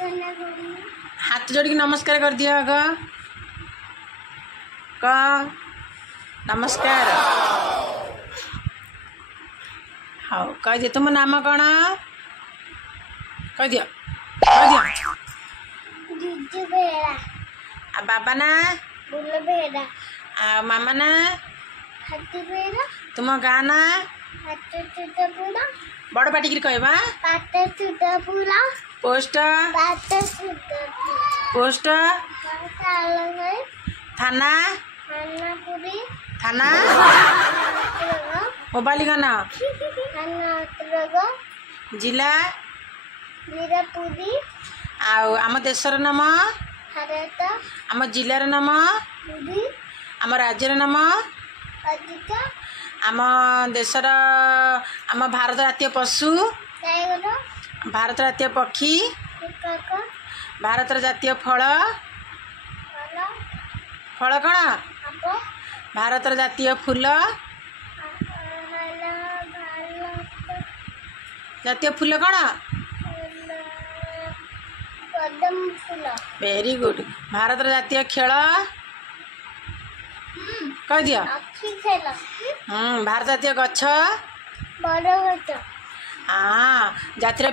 हाथ जोड़ के नमस्कार कर दिया क नमस्कार। हाँ कह दिया तुम नाम कौन कह दिया आ बाबा ना आ मामा ना तुम गाँ ना बड़ पाटिक कहवा पोस्ट पोस्ट थाना थाना मोबाइल गाना जिला आम देशर नाम आम जिलार नाम आम राज्यर नाम आम देशर आम भारत जातीय पशु भारत जातीय पक्षी भारत जातीय फल फल कौन भारत जातीय फूल जातीय फूल कौन वेरी गुड भारत जातीय खेल कह दिया भारत जातीय गछ हाँ जातिर